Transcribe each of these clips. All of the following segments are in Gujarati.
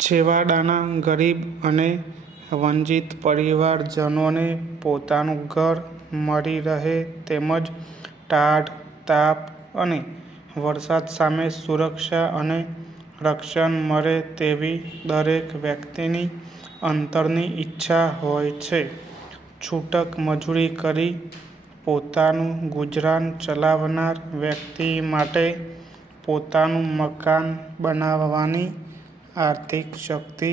છેવાડાના ગરીબ અને વંચિત પરિવારજનોને પોતાનું ઘર મળી રહે તેમજ ટાઢ, તાપ અને વરસાદ સામે સુરક્ષા અને રક્ષણ મળે તેવી દરેક વ્યક્તિની અંતરની ઈચ્છા હોય છે. છૂટક મજૂરી કરી પોતાનું ગુજરાન ચલાવનાર વ્યક્તિ માટે પોતાનું મકાન બનાવવાની આર્થિક શક્તિ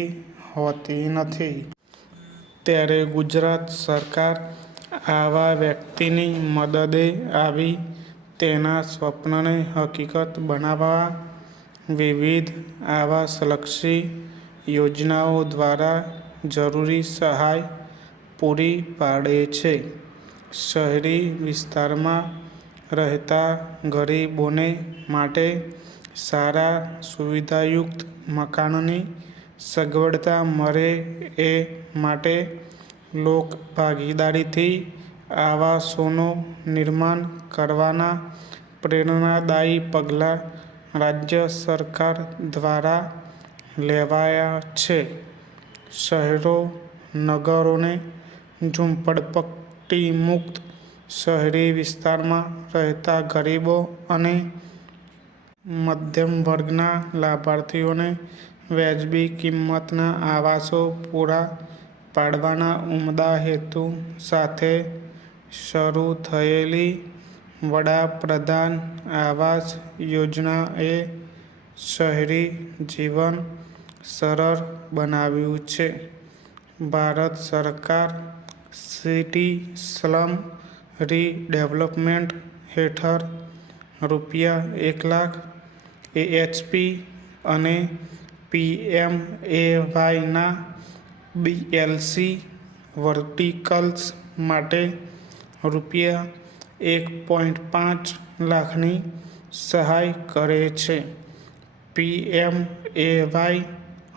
હોતી નથી. ત્યારે ગુજરાત સરકાર આવા વ્યક્તિની મદદે આવી તેના સ્વપ્નને હકીકત બનાવવા વિવિધ આવાસલક્ષી યોજનાઓ દ્વારા જરૂરી સહાય પૂરી પાડે છે. શહેરી વિસ્તારમાં રહેતા ગરીબોને માટે સારા સુવિધાયુક્ત મકાનની સગવડતા મળે એ માટે લોકભાગીદારીથી આવાસોનું નિર્માણ કરવાના પ્રેરણાદાયી પગલાં રાજ્ય સરકાર દ્વારા લેવાયા છે. શહેરો નગરોને ઝૂંપડપટ્ટીમુક્ત શહેરી વિસ્તારમાં રહેતા ગરીબો અને મધ્યમ વર્ગના લાભાર્થીઓને વ્યાજબી કિંમતના આવાસો પૂરા પાડવાના ઉમદા હેતુ સાથે શરૂ થયેલી વડાપ્રધાન આવાસ યોજના એ શહેરી જીવન સરળ બનાવ્યું છે. ભારત સરકાર સિટી સ્લમ રીડેવલપમેન્ટ હેઠળ રૂ.1,00,000 AHP અને PMAYના BLC વર્ટિકલ્સ માટે રૂ.1.5 લાખની સહાય કરે છે. PMAY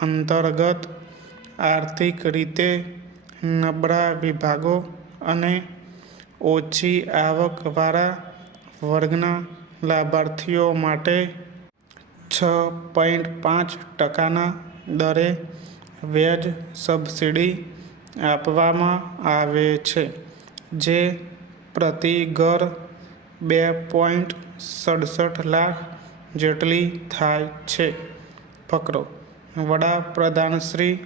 અંતર્ગત આર્થિક રીતે નબળા વિભાગો અને ઓછી આવકવાળા વર્ગના લાભાર્થીઓ માટે 6.5% દરે વ્યાજ સબસિડી આપવામાં આવે છે, જે પ્રતિ ઘર 2.67 લાખ જેટલી થાય છે. ફકરો: વડાપ્રધાન શ્રી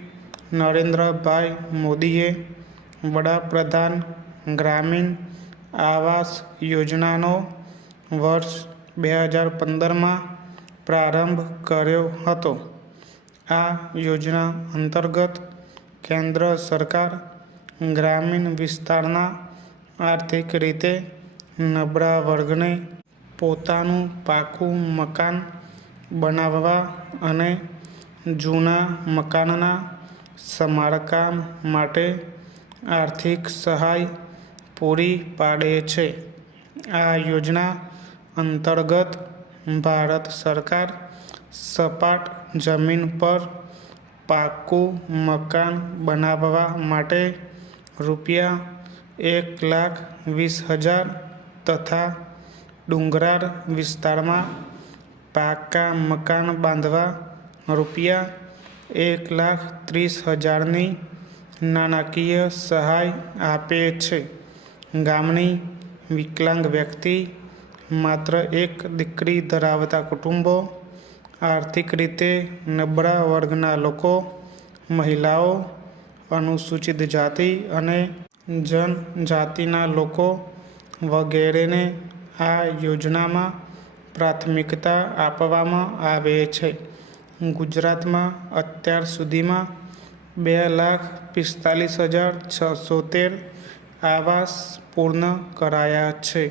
નરેન્દ્રભાઈ મોદીએ વડાપ્રધાન ગ્રામીણ આવાસ યોજનાનો વર્ષ 2015માં પ્રારંભ કર્યો હતો. આ યોજના અંતર્ગત કેન્દ્ર સરકાર ગ્રામીણ વિસ્તારના આર્થિક રીતે નબળા વર્ગને પોતાનું પાકું મકાન બનાવવા અને જૂના મકાનના સમારકામ માટે આર્થિક સહાય પૂરી પાડે છે. આ યોજના અંતર્ગત ભારત સરકાર સપાટ જમીન પર પાકું મકાન બનાવવા માટે રૂ.1,20,000 તથા ડુંગરાળ વિસ્તારમાં પાકા મકાન બાંધવા રૂ.1,30,000ની નાણાકીય સહાય આપે છે. ગામની વિકલાંગ વ્યક્તિ, માત્ર એક દીકરી ધરાવતા કુટુંબો, આર્થિક રીતે નબળા વર્ગના લોકો, મહિલાઓ, અનુસૂચિત જાતિ અને જનજાતિના લોકો વગેરેને આ યોજનામાં પ્રાથમિકતા આપવામાં આવે છે. ગુજરાતમાં અત્યાર સુધીમાં 2,45,613 આવાસ પૂર્ણ કરાયા છે.